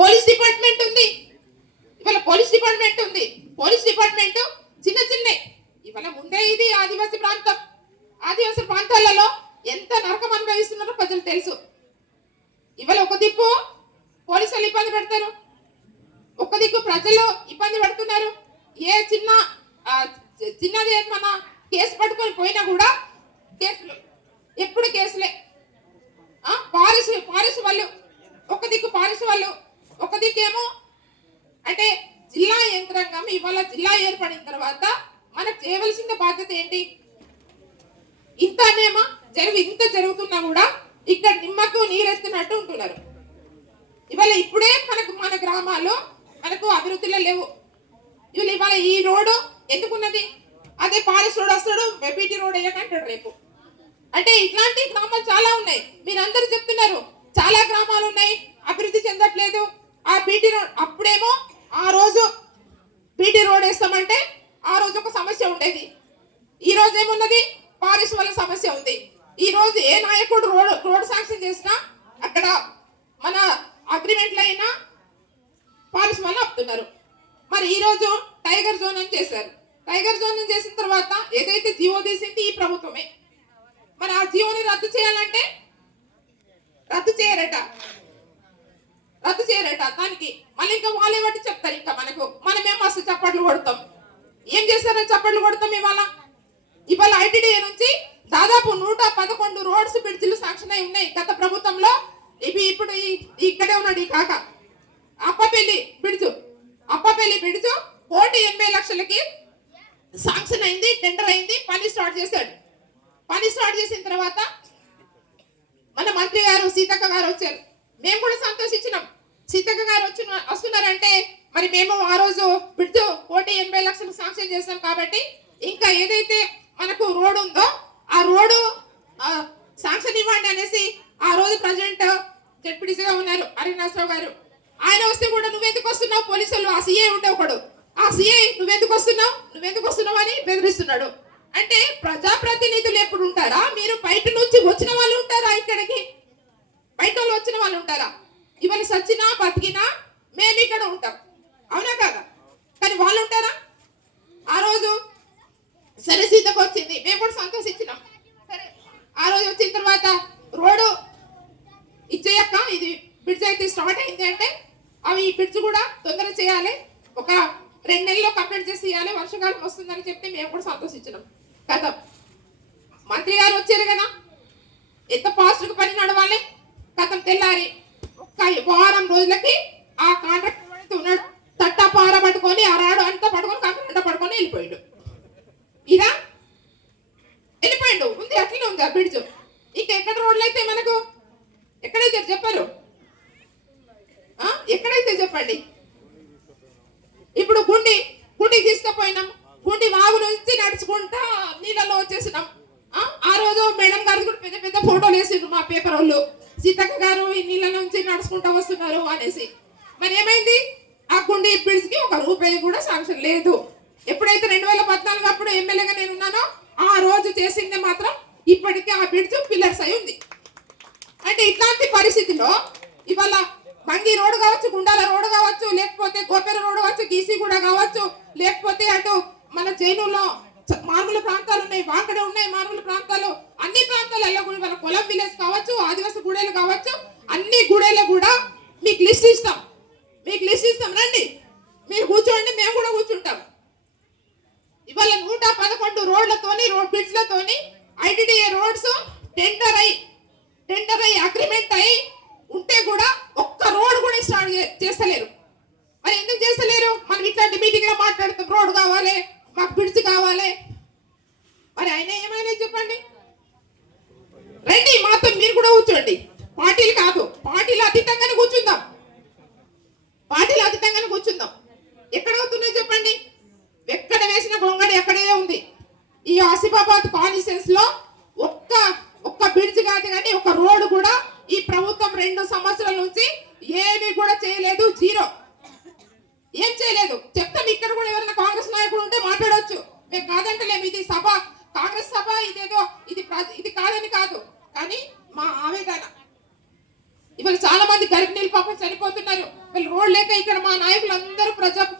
Police department ఉంది. ఇవాళ police department ఉంది. పోలీస్ డిపార్ట్మెంట్ చిన్న చిన్న. ఇవాళ ముందే ఇది ఆదివాసీ ప్రాంతం. ఆదివాసీ ప్రాంతాలలో ఎంత నరకం అనుభవిస్తున్నారో ప్రజలు తెలుసు. ఇవాళ ఒక దిక్కు పోలీసులు ఇబ్బంది పెడతారు. ఒక దిక్కు ప్రజలు ఇబ్బంది పడుతున్నారు. ఏ చిన్న చిన్నది ఏమన్నా కేసు పట్టుకొని పోయినా కూడా కేసులు. ఎప్పుడు కేసులే. ఆ, పారిస్ పారిస్ వాళ్ళు. ఒక దిక్కు పారిస్ వాళ్ళు ఒక దిక్కేమో అంటే జిల్లా కోసం ఇవాళ జిల్లా ఏర్పడిన తర్వాత మనకు చేయవలసిన బాధ్యత ఏంటి? ఇంత అనేమా జరుగు ఇంత జరుగుతున్నా కూడా ఇక్కడ నిమ్మకు నీరేస్తున్నట్టు ఉంటున్నారు. ఇవాళ ఇప్పుడే మనకు మన గ్రామాల్లో మనకు అభివృద్ధిలో లేవు. ఇవాళ ఇవాళ ఈ రోడ్డు ఎందుకున్నది? అదే పాలిస్ రోడ్ వస్తాడు బీటీ రోడ్ వేయకంటాడు రేపు. అంటే ఇట్లాంటి గ్రామాలు చాలా ఉన్నాయి మీరందరూ చెప్తున్నారు చాలా గ్రామాలు ఉన్నాయి అభివృద్ధి చెందట్లేదు ఆ బీటీ రోడ్ అప్పుడేమో ఆ రోజు బీటీ రోడ్ వేస్తామంటే ఆ రోజు ఒక సమస్య ఉండేది ఈ రోజు ఏమున్నది? పారిస్ వల్ల సమస్య ఉంది. ఈ రోజు ఏ నాయకుడు రోడ్ రోడ్ శాంక్షన్ చేసినా అక్కడ మన అగ్రిమెంట్లు అయినా పారిస్ వల్ల ఆపుతున్నారు. మరి ఈ రోజు టైగర్ జోన్ అని చేశారు? టైగర్ జోన్ అని చేసిన తర్వాత ఏదైతే జీవో తీసింది ఈ ప్రభుత్వమే. మరి ఆ జీవోని రద్దు చేయాలంటే రద్దు చేయరట. రద్దు చేయరట. దానికి మళ్ళీ ఇంకా వాళ్ళే బట్టి చెప్తారు. ఇంకా మనకు మనమే మస్తు చప్పట్లు చప్పట్లు కొడతాం ఇవాళ. ఇవాళ ఐటీడీ నుంచి దాదాపు నూట పదకొండు రోడ్స్ బ్రిడ్జిలు శాంక్షన్ అయి ఉన్నాయి గత ప్రభుత్వంలో. ఇవి ఇప్పుడు ఈ- ఇక్కడే ఉన్నాడు ఈ కాక. అప్పపెల్లి బ్రిడ్జ్. అప్పపెల్లి బ్రిడ్జ్ కోటి ఎనభై లక్షలకి శాంక్షన్ అయింది టెండర్ అయింది పని స్టార్ట్ చేశాడు. పని స్టార్ట్ చేసిన తర్వాత మన మంత్రి గారు సీతక్క గారు వచ్చారు. మేము కూడా సంతోషించినాం. సీతక్క గారు వచ్చిన వస్తున్నారంటే మరి మేము ఆ రోజు బ్రిడ్జ్ కోటి ఎనభై లక్షలు శాంక్షన్ చేస్తాం కాబట్టి ఇంకా ఏదైతే మనకు రోడ్డు ఉందో ఆ రోడ్డు శాంక్షన్ ఇవ్వండి అనేసి ఆ రోజు ప్రజెంట్ జడ్పీటీసీగా ఉన్నారు హరినాథరావు గారు. ఆయన వస్తే కూడా నువ్వెందుకు వస్తున్నావు? పోలీసులు ఆ సీఏ ఉండే ఒకడు. ఆ సీఐ నువ్వెందుకు వస్తున్నావు? నువ్వెందుకు వస్తున్నావు? అని బెదిరిస్తున్నాడు. అంటే ప్రజాప్రతినిధులు ఎప్పుడు ఉంటారా? మీరు బయట నుంచి వచ్చిన వాళ్ళు ఉంటారా ఇక్కడికి? బయట వాళ్ళు వచ్చిన వాళ్ళు ఉంటారా? ఇవాళ సచ్చినా బతికినా మేము ఇక్కడ ఉంటాం అవునా కాదా కానీ వాళ్ళు ఉంటారా ఆ రోజు సరే సీతకు వచ్చింది మేము కూడా సంతోషించినాం సరే ఆ రోజు వచ్చిన తర్వాత రోడ్డు ఇచ్చేయక్క ఇది బ్రిడ్జ్ అయితే స్టార్ట్ అయింది అంటే అవి ఈ బ్రిడ్జ్ కూడా తొందర చేయాలి. ఒక రెండు నెలల్లో కంప్లీట్ చేసి ఇవ్వాలి. వర్షాకాలం వస్తుందని చెప్తే మేము కూడా సంతోషించినాం. కదా మంత్రి గారు వచ్చారు కదా. ఎంత ఫాస్ట్గా పని నడవాలి. కథం తెల్లారి ఒక్క వారం రోజులకి ఆ కాంట్రాక్టర్ ఉన్నాడు. తట్ట పార పట్టుకొని ఆ రాడు అంతా పట్టుకొని కంకరంట పట్టుకొని వెళ్ళిపోయాడు. ఇదా? వెళ్ళిపోయాడు. ఉంది అట్లనే ఉంది ఆ బ్రిడ్జ్ ఇంకా రోడ్లు అయితే మనకు ఎక్కడైతే చెప్పరు? ఆ? ఎక్కడైతే చెప్పండి? ఇప్పుడు గుండి గుండికి తీసుకుపోయినాం. గుండి వాగు నుంచి నడుచుకుంటా నీళ్ళలో వచ్చేసినాం. ఆ? ఆ రోజు మేడం గారు కూడా పెద్ద పెద్ద ఫోటోలు వేసిండ్రు మా పేపర్ వాళ్ళు. సీతక్క గారు ఈ నీళ్ళ నుంచి నడుచుకుంటా వస్తున్నారు అనేసి. మరి ఏమైంది? ఆ గుండి బ్రిడ్జ్కి ఒక రూపాయి కూడా శాంక్షన్ లేదు. ఎప్పుడైతే రెండు వేల పద్నాలుగు అప్పుడు ఎమ్మెల్యేగా నేను ఉన్నానో ఆ రోజు చేసింది మాత్రం ఇప్పటికీ ఆ బ్రిడ్జ్ పిల్లర్స్ అయి ఉంది అంటే ఇట్లాంటి పరిస్థితిలో ఇవాళ మంగి రోడ్ కావచ్చు గుండాల రోడ్ కావచ్చు లేకపోతే గోపెర రోడ్ కావచ్చు గీసీ కూడా కావచ్చు లేకపోతే అటు మన చేనులో చ- మారుమూల ప్రాంతాలు ఉన్నాయి వాకడే ఉన్నాయి మారుమూల ప్రాంతాలు అన్ని ప్రాంతాలలో కూడా మన పొలం విలేజ్ కావచ్చు ఆదివాసీ గుడేలు కావచ్చు అన్ని గుడేలు కూడా మీకు లిస్ట్ ఇస్తాం. మీకు లిస్ట్ ఇస్తాం. రండి. మీరు కూర్చోండి మేము కూడా కూర్చుంటాం. ఇవాళ నూట పదకొండు రోడ్లతోని రోడ్ బ్రిడ్జ్లతోని ఐటీడీఏ రోడ్స్ టెండర్ అయి టెండర్ అయి అగ్రిమెంట్ అయి ఉంటే కూడా ఒక్క రోడ్ కూడా స్టార్ట్ చే- చేస్తలేరు. మరి ఎందుకు చేస్తలేరు? మనం ఇట్లాంటి మీటింగ్లో మాట్లాడుతాం. రోడ్ కావాలి మాకు బ్రిడ్జ్ కావాలి. మరి ఆయన ఏమైనా చెప్పండి? రండి మాతో మీరు కూడా కూర్చోండి. పార్టీలు కాదు పార్టీలు అతీతంగానే కూర్చుందాం పార్టీలు అతీతంగానే కూర్చుందాం ఎక్కడ అవుతున్నాయి చెప్పండి ఎక్కడ వేసిన గొంగడి ఎక్కడే ఉంది ఈ ఆసిఫాబాద్ కాన్స్టిట్యూన్స్లో ఒక్క ఒక్క బ్రిడ్జ్ కాదు కానీ ఒక రోడ్డు కూడా ఈ ప్రభుత్వం రెండు సంవత్సరాల నుంచి ఏమీ కూడా చేయలేదు జీరో. ఏం చేయలేదు? చెప్తాం ఇక్కడ కూడా ఎవరైనా కాంగ్రెస్ నాయకుడు ఉంటే మాట్లాడొచ్చు. మేము కాదంటలేము ఇది సభ. కాంగ్రెస్ సభ ఇదేదో ఇది ఇది కాదని కాదు. కానీ మా ఆవేదన. ఇవాళ చాలా మంది గర్భిణీలు పాపం చనిపోతున్నారు. వీళ్ళు రోడ్ లేక ఇక్కడ మా నాయకులు